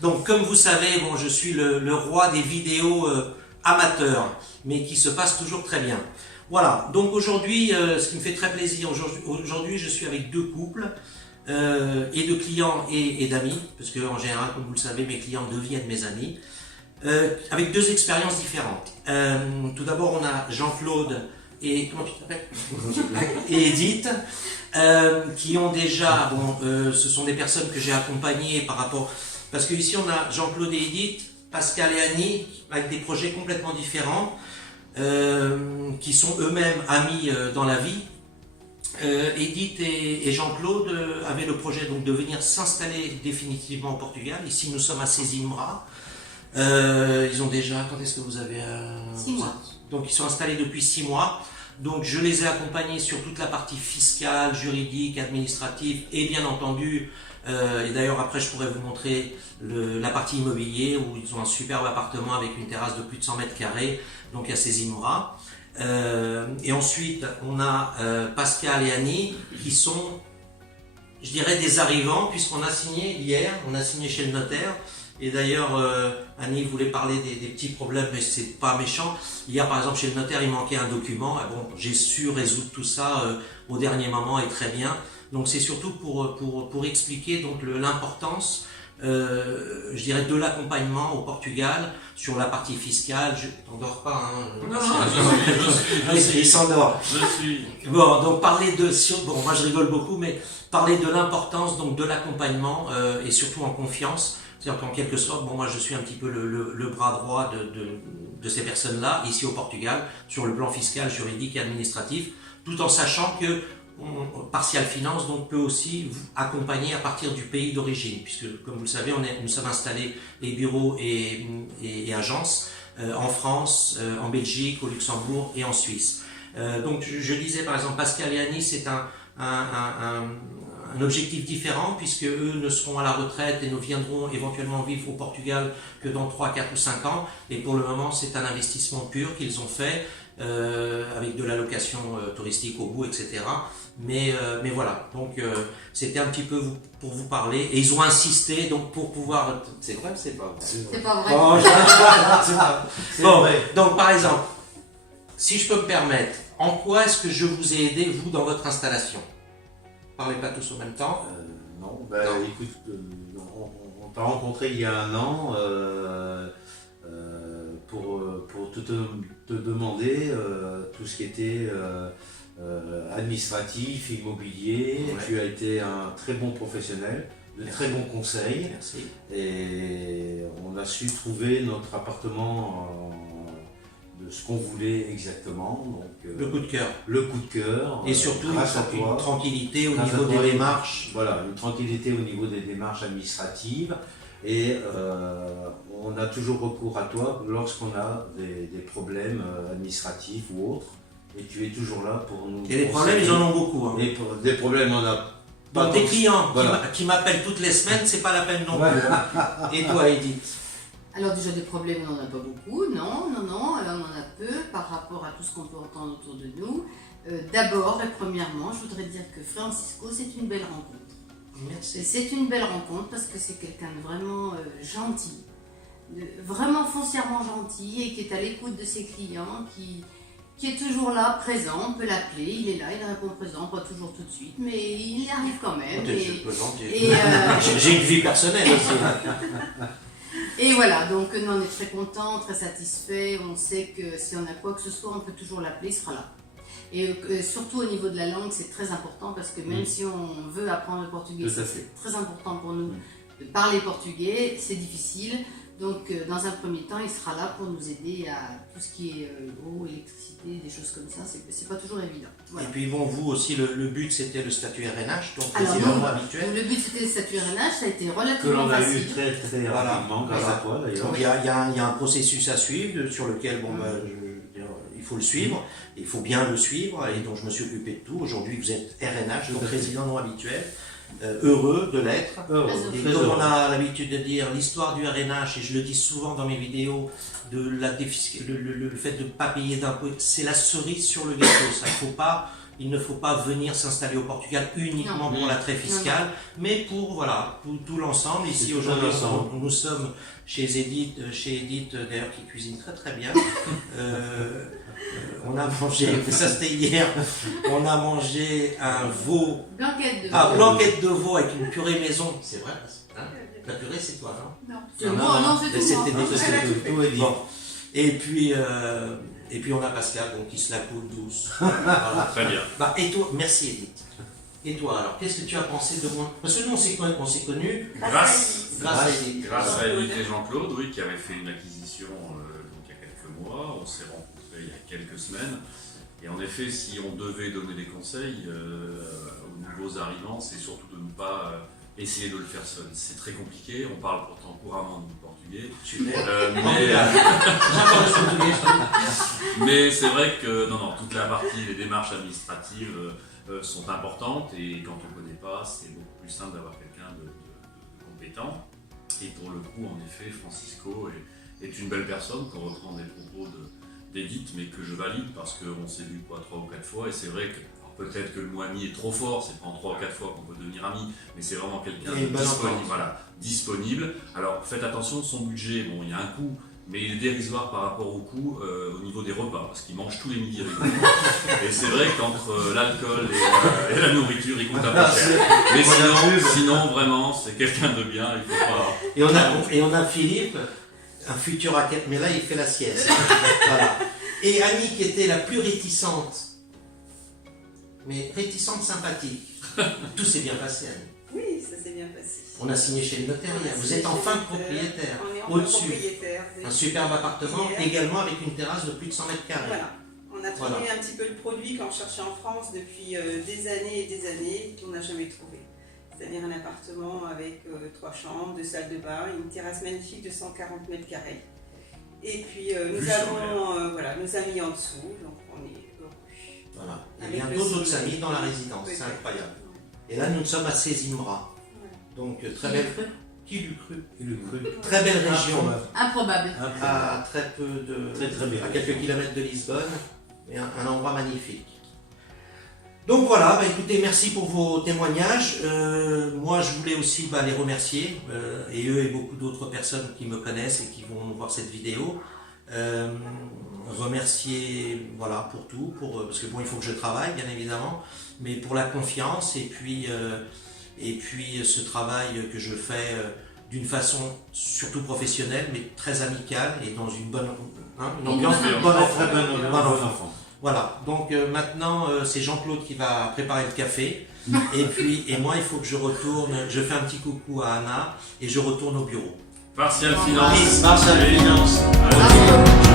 Donc comme vous savez, bon, je suis le roi des vidéos amateurs, mais qui se passent toujours très bien. Voilà, donc aujourd'hui, ce qui me fait très plaisir, aujourd'hui je suis avec deux couples, et de clients et d'amis, parce que en général, comme vous le savez, mes clients deviennent mes amis, avec deux expériences différentes. Tout d'abord, on a Jean-Claude et comment tu t'appelles et Edith, qui ont déjà, ce sont des personnes que j'ai accompagnées par rapport, parce que ici on a Jean-Claude et Edith, Pascal et Annie, avec des projets complètement différents, qui sont eux-mêmes amis dans la vie. Edith et Jean-Claude avaient le projet donc de venir s'installer définitivement au Portugal. Ici nous sommes à Sesimbra. Ils ont déjà, quand est-ce que vous avez 6 mois. Donc ils sont installés depuis 6 mois. Donc je les ai accompagnés sur toute la partie fiscale, juridique, administrative et bien entendu, et d'ailleurs après je pourrais vous montrer la partie immobilier où ils ont un superbe appartement avec une terrasse de plus de 100 mètres carrés, donc à Sesimbra. Et ensuite on a Pascal et Annie qui sont, je dirais, des arrivants puisqu'on a signé hier, on a signé chez le notaire. Et d'ailleurs, Annie voulait parler des petits problèmes, mais c'est pas méchant. Hier, par exemple, chez le notaire, il manquait un document. Bon, j'ai su résoudre tout ça au dernier moment et très bien. Donc, c'est surtout pour expliquer donc l'importance, je dirais, de l'accompagnement au Portugal sur la partie fiscale. Je t'endors pas, hein. Non, Il s'endort. je suis. Bon, donc parler bon, moi je rigole beaucoup, mais parler de l'importance donc de l'accompagnement et surtout en confiance. C'est-à-dire qu'en quelque sorte, bon, moi je suis un petit peu le bras droit de ces personnes-là, ici au Portugal, sur le plan fiscal, juridique et administratif, tout en sachant que Partial Finance donc, peut aussi vous accompagner à partir du pays d'origine, puisque comme vous le savez, nous sommes installés les bureaux et agences en France, en Belgique, au Luxembourg et en Suisse. Donc je disais par exemple, Pascal et Annie, c'est un objectif différent puisque eux ne seront à la retraite et ne viendront éventuellement vivre au Portugal que dans 3, 4 ou 5 ans. Et pour le moment, c'est un investissement pur qu'ils ont fait avec de la location touristique au bout, etc. Mais voilà, donc c'était un petit peu pour vous parler. Et ils ont insisté donc pour pouvoir... C'est vrai ou c'est pas vrai? C'est pas vrai. Oh, bon, donc par exemple, si je peux me permettre, en quoi est-ce que je vous ai aidé, vous, dans votre installation? Parlez pas tous en même temps. Non, Non. écoute, on t'a rencontré il y a un an pour te demander tout ce qui était administratif, immobilier. Ouais. Tu as été un très bon professionnel, de Merci. très bons conseils. Merci. Et on a su trouver notre appartement de ce qu'on voulait exactement. Donc, Le coup de cœur. le coup de cœur. Et surtout grâce à une toi. tranquillité au Grâce à niveau toi, des démarches. Voilà, une tranquillité au niveau des démarches administratives. Et on a toujours recours à toi lorsqu'on a des problèmes administratifs ou autres. Et tu es toujours là pour nous. Et les problèmes, ils en ont beaucoup. Hein. Et des problèmes, on a pas. Donc des clients Voilà. qui m'appellent toutes les semaines, c'est pas la peine non Ouais. plus. Et toi, Edith? Alors déjà des problèmes, on n'en a pas beaucoup, non, on en a peu par rapport à tout ce qu'on peut entendre autour de nous. D'abord et premièrement, je voudrais dire que Francisco, c'est une belle rencontre. Et Merci. c'est une belle rencontre parce que c'est quelqu'un de vraiment gentil, vraiment foncièrement gentil et qui est à l'écoute de ses clients, qui est toujours là, présent, on peut l'appeler, il est là, il répond présent, pas toujours tout de suite, mais il y arrive quand même. J'ai une vie personnelle aussi. Et voilà, donc nous on est très contents, très satisfaits, on sait que si on a quoi que ce soit, on peut toujours l'appeler, il sera là. Et surtout au niveau de la langue, c'est très important parce que même si on veut apprendre le portugais, Tout à fait. c'est très important pour nous de parler portugais, c'est difficile. Donc dans un premier temps, il sera là pour nous aider à tout ce qui est eau, électricité, des choses comme ça, c'est pas toujours évident. Voilà. Et puis bon, vous aussi, le but c'était le statut RNH, donc Alors, c'est non. vraiment habituel. Donc, le but c'était le statut RNH, ça a été Que relativement l'on a eu facile. très très Voilà. rapidement, grâce Voilà. à toi d'ailleurs. Donc il y a un processus à suivre sur lequel il faut le suivre, il faut bien le suivre, et donc je me suis occupé de tout. Aujourd'hui vous êtes RNH, donc résident non habituel, heureux de l'être. Heureux, Et très comme heureux. on a l'habitude de dire l'histoire du RNH, et je le dis souvent dans mes vidéos, le fait de ne pas payer d'impôts, c'est la cerise sur le gâteau. Ça, il ne faut pas il ne faut pas venir s'installer au Portugal uniquement pour l'attrait fiscal, mais pour voilà, tout l'ensemble. Ici aujourd'hui, nous sommes chez Edith, d'ailleurs qui cuisine très très bien. On a mangé, ça c'était hier, on a mangé un veau, blanquette de veau avec une purée maison. C'est vrai, hein? La purée c'est toi, non? Non, c'est moi. C'était tout. Bon. Et puis on a Pascal donc, qui se la coule douce. Voilà. Très bien. Bah, et toi, merci Edith. Et toi alors, qu'est-ce que tu as pensé de moi? Parce que nous on s'est connus Grâce à Edith. Grâce à Edith et Jean-Claude, oui, qui avaient fait une acquisition donc, il y a quelques mois. On s'est rencontrés il y a quelques semaines. Et en effet, si on devait donner des conseils aux nouveaux arrivants, c'est surtout de ne pas essayer de le faire seul. C'est très compliqué. On parle pourtant couramment du portugais. Mais c'est vrai que non, toute la partie, les démarches administratives sont importantes. Et quand on ne connaît pas, c'est beaucoup plus simple d'avoir quelqu'un de compétent. Et pour le coup, en effet, Francisco est une belle personne, qu'on reprend des propos d'Edith, mais que je valide parce qu'on s'est vu 3 ou 4 fois. Et c'est vrai que peut-être que le mot ami est trop fort, c'est pas en 3 ou 4 fois qu'on peut devenir ami, mais c'est vraiment quelqu'un de disponible. Voilà, disponible. Alors faites attention, son budget, bon, il y a un coût, mais il est dérisoire par rapport au coût au niveau des repas, parce qu'il mange tous les midis avec nous. Et c'est vrai qu'entre l'alcool et la nourriture, il coûte un peu cher. Mais sinon vraiment, c'est quelqu'un de bien, il faut pas... Et on a Philippe, un futur raquette, mais là il fait la sieste. Voilà. Et Annie qui était la plus réticente, mais réticente sympathique. Tout s'est bien passé, Annie. Oui, ça s'est bien passé. On a signé chez le notaire hier. Vous êtes enfin propriétaire. On est enfin au-dessus. propriétaire. Oui. Un superbe appartement, Hier. également avec une terrasse de plus de 100 mètres carrés. Voilà. On a trouvé un petit peu le produit qu'on cherchait en France depuis des années et des années qu'on n'a jamais trouvé. C'est-à-dire un appartement avec 3 chambres, 2 salles de bain, une terrasse magnifique de 140 mètres carrés. Et puis nous avons nos amis en dessous, donc on est heureux. Voilà. Il y a d'autres amis dans la résidence, c'est incroyable. Et là, nous sommes à Sézimbra. Donc, très belle. Qui l'eût cru? Très belle région. Improbable. À très peu de. À quelques kilomètres de Lisbonne. Et un endroit magnifique. Donc voilà, écoutez, merci pour vos témoignages. Moi, je voulais aussi les remercier, et eux et beaucoup d'autres personnes qui me connaissent et qui vont voir cette vidéo. Remercier pour tout, parce que bon, il faut que je travaille bien évidemment, mais pour la confiance et puis ce travail que je fais d'une façon surtout professionnelle, mais très amicale et dans une bonne ambiance, bonne enfant. Voilà, donc maintenant c'est Jean-Claude qui va préparer le café et moi il faut que je retourne, je fais un petit coucou à Anna et je retourne au bureau. Partial Finance. Partial Finance. Allez.